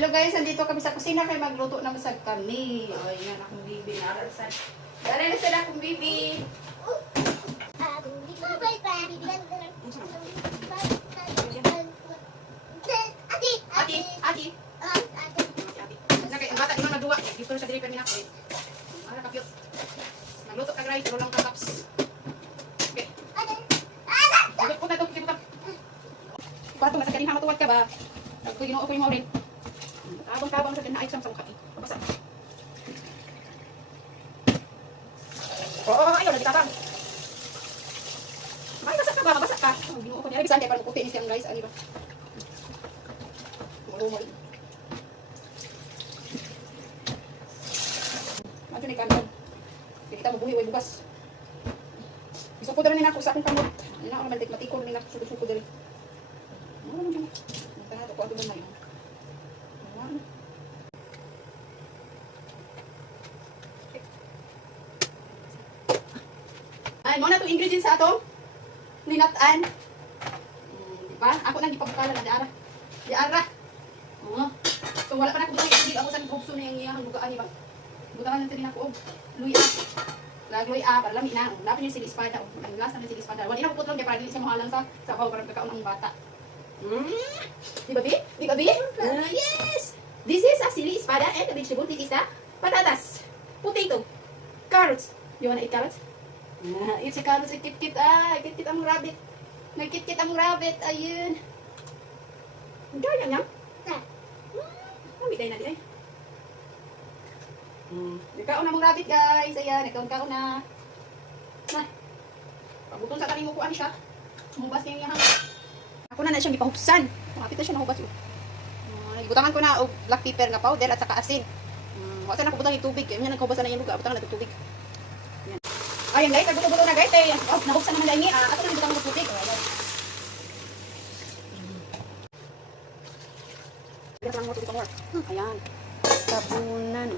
Hello guys, andito kami sa kusina kay magluto na masag kami. O, yan akong bibi na arasan. Dara na sila akong bibi. Ati. Nakay, ang bata di man maduwa. Dito na siya dili permi na ko. Ara kapyo. Nagluto ka gray, pero lang ka kaps. Okay. Luto na to, kita. Pato masag kanina matuwad ka ba? Ako ginoo ko yung rin. Tabang-tabang sa tinait sa mukha. Pabasa. Oo, ayaw na ditabang. May basak ka ba? Mabasak ka. Ginoo ko niya. Bisan kaya parang puti ni siyang guys. Ano ba? Marumol. Medyo ni kanon. Kita mabuhi way bugas. Isuko dali na ako sa akong kamot. Ina ako naman matikon ni na suko dali. Ano naman. Nagtahato ko ato man may. Ay, mo na itong ingredients sa atong ninatan. Diba? Ako nang ipabukalan na diara. Diara. Oo. So, wala pa na akong buhay. Ako sa nagpupso na yung iyang bukaan, diba? Bukaan natin din ako. Luya. Lagloy para lami na. Dapat yung sili espada. Ang last na yung sili espada. Wala na puputong kaya para hindi siya mahalang sa sabaw para pagkaon ng bata. Di ba, Bi? Di ba, Bi? Yes! This is a sili espada and a vegetable. This is the patatas, potato, carrots. You wanna eat carrots? It's a carrots. Kit-kit. Kit-kit ang rabbit. Nagkit-kit ang rabbit. Ayun. Gaya niya. Mamiday na di ay. Nagkaon na mong rabbit guys. Ayan, nagkaon na. Pagutong sa taling mo kuan siya. Humubas niya yung ako na siyang ipahubsan. Makapit na siya nahubas yun. Butangan ko na og black pepper nga powder at saka asin. Wala na ko butang yung tubig. Kaya niya nagkahubasan na yung lugar. Butangan na yung tubig. Ayan guys, nagbuto-buto na guys. Nahubsan naman dahil niya. Ako na butang ng tubig. Ayan lang mo tubig more. Ayan. Sabunan.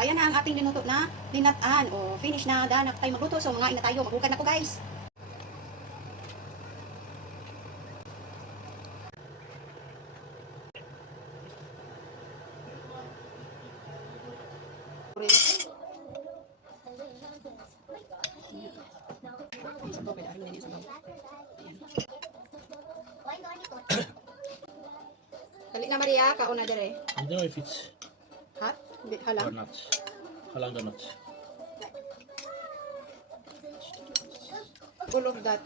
Ayan na ang ating linuto na linatan. O, finish na. Danak tayo magluto. So, mga ina tayo. Maghukad na ko, guys. Kali na Maria, kauna dire. I don't know if it's Hot? Hindi, or halang. not. Halang or not. Full of that.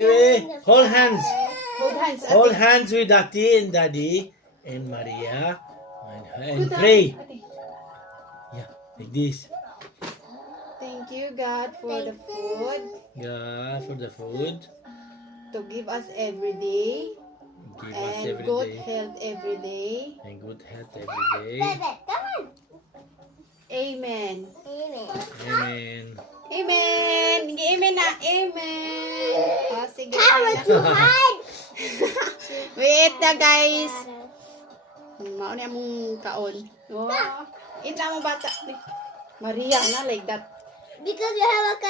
Anyway, hold hands. Hold hands. Hold hands with Ati and Daddy and Maria and pray. Yeah, like this. Thank you, God, for the food. Yeah, for the food. To give us every day. Give us And every good day. health every day. And good health every day. Amen. Amen. Amen. Hindi amen na. Amen. Oh, sige. Wait na, guys. Mauna mong kaon. Oh. Eat na mong bata. Maria na, like that. Because you have a